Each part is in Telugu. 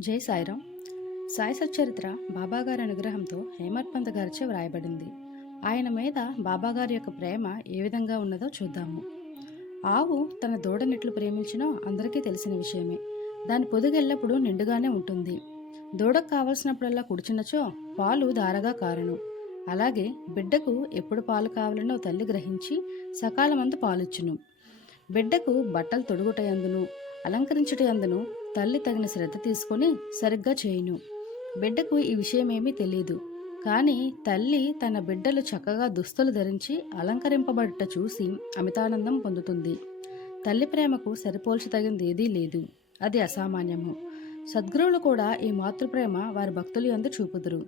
జై సాయిరాం సాయి సచ్చరిత్ర బాబాగారి అనుగ్రహంతో హేమత్ పంత్ గారిచే వ్రాయబడింది. ఆయన మీద బాబాగారి యొక్క ప్రేమ ఏ విధంగా ఉన్నదో చూద్దాము. ఆవు తన దూడనెట్లు ప్రేమించినో అందరికీ తెలిసిన విషయమే. దాని పొదుగెల్లప్పుడూ నిండుగానే ఉంటుంది. దూడకు కావలసినప్పుడల్లా కుడిచినచో పాలు దారగా కారును. అలాగే బిడ్డకు ఎప్పుడు పాలు కావాలనో తల్లి గ్రహించి సకాలమందు పాలిచ్చును. బిడ్డకు బట్టలు తొడుగుటయందును. అలంకరించుటయందును తల్లి తగిన శ్రద్ధ తీసుకొని సరిగ్గా చేయును. బిడ్డకు ఈ విషయమేమీ తెలియదు కానీ తల్లి తన బిడ్డలు చక్కగా దుస్తులు ధరించి అలంకరింపబడుట చూసి అమితానందం పొందుతుంది. తల్లి ప్రేమకు సరిపోల్చదగింది ఏదీ లేదు. అది అసామాన్యము. సద్గురువులు కూడా ఈ మాతృప్రేమ వారి భక్తులు యందు చూపుదురు.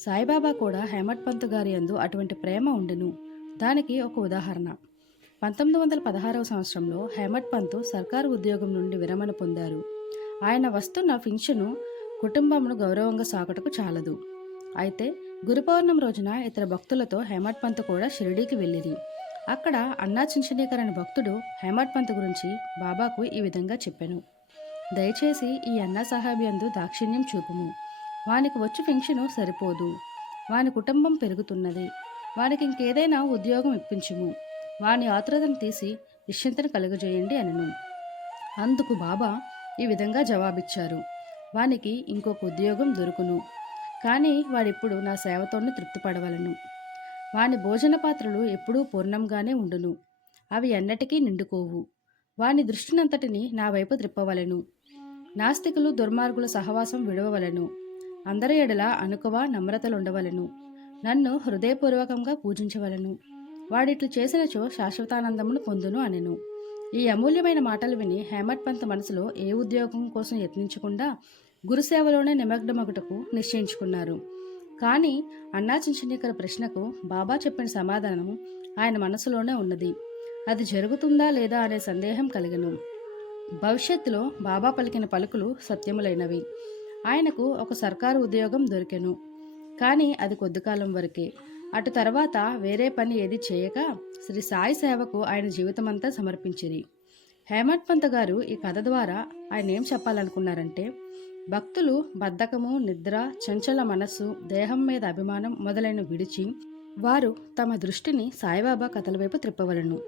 సాయిబాబా కూడా హేమట్ పంత్ గారి యందు అటువంటి ప్రేమ ఉండెను. దానికి ఒక ఉదాహరణ. పంతొమ్మిది వందల పదహారవ సంవత్సరంలో హేమట్ పంత్ సర్కారు ఉద్యోగం నుండి విరమణ పొందారు. ఆయన వస్తున్న పింఛను కుటుంబమును గౌరవంగా సాగటకు చాలదు. అయితే గురు పౌర్ణమి రోజున ఇతర భక్తులతో హేమట్ పంత్ కూడా షిరిడీకి వెళ్ళిరి. అక్కడ అన్నా చించనీకర్ అనే భక్తుడు హేమట్ పంత్ గురించి బాబాకు ఈ విధంగా చెప్పాను. దయచేసి ఈ అన్నా సాహాబి అందు దాక్షిణ్యం చూపుము. వానికి వచ్చి పెన్షను సరిపోదు. వాని కుటుంబం పెరుగుతున్నది. వానికి ఇంకేదైనా ఉద్యోగం ఇప్పించుము. వాని ఆతురతను తీసి నిశ్చింతను కలుగజేయండి అనను. అందుకు బాబా ఈ విధంగా జవాబిచ్చారు. వానికి ఇంకొక ఉద్యోగం దొరుకును. కానీ వాడిప్పుడు నా సేవతోనే తృప్తిపడవలను. వాని భోజన పాత్రలు ఎప్పుడూ పూర్ణంగానే ఉండును. అవి ఎన్నటికీ నిండుకోవు. వాని దృష్టినంతటిని నా వైపు త్రిప్పవలను. నాస్తికులు దుర్మార్గుల సహవాసం విడవవలెను. అందరి ఎడల అనుకువ నమ్రతలుండవలను. నన్ను హృదయపూర్వకంగా పూజించవలెను. వాడిట్లు చేసినచో శాశ్వతానందమును పొందును అనెను. ఈ అమూల్యమైన మాటలు విని హేమట్ పంత్ మనసులో ఏ ఉద్యోగం కోసం యత్నించకుండా గురుసేవలోనే నిమగ్నమగుటకు నిశ్చయించుకున్నారు. కానీ అన్నాచించనీకర ప్రశ్నకు బాబా చెప్పిన సమాధానం ఆయన మనసులోనే ఉన్నది. అది జరుగుతుందా లేదా అనే సందేహం కలిగను. భవిష్యత్తులో బాబా పలికిన పలుకులు సత్యములైనవి. ఆయనకు ఒక సర్కారు ఉద్యోగం దొరికెను. కానీ అది కొద్ది కాలం వరకే. అటు తర్వాత వేరే పని ఏది చేయక శ్రీ సాయి సేవకు ఆయన జీవితమంతా సమర్పించిరి. హేమత్ పంత్ గారు ఈ కథ ద్వారా ఆయన ఏం చెప్పాలనుకున్నారంటే భక్తులు బద్ధకము నిద్ర చంచల మనస్సు దేహం మీద అభిమానం మొదలైన విడిచి వారు తమ దృష్టిని సాయిబాబా కథల వైపు త్రిప్పవలను.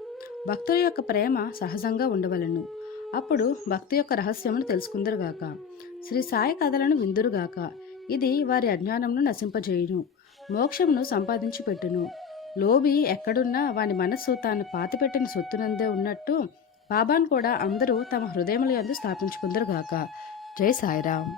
భక్తుల యొక్క ప్రేమ సహజంగా ఉండవలను. అప్పుడు భక్తి యొక్క రహస్యమును తెలుసుకుందరుగాక. శ్రీ సాయి కథలను విందురుగాక. ఇది వారి అజ్ఞానమును నశింపజేయును. మోక్షమును సంపాదించి పెట్టును లోబి ఎక్కడున్నా వాని మనస్సు తాను పాతిపెట్టిన సొత్తునందే ఉన్నట్టు బాబాను కూడా అందరూ తమ హృదయముల యందు స్థాపించుకుందరుగాక జై సాయిరామ్.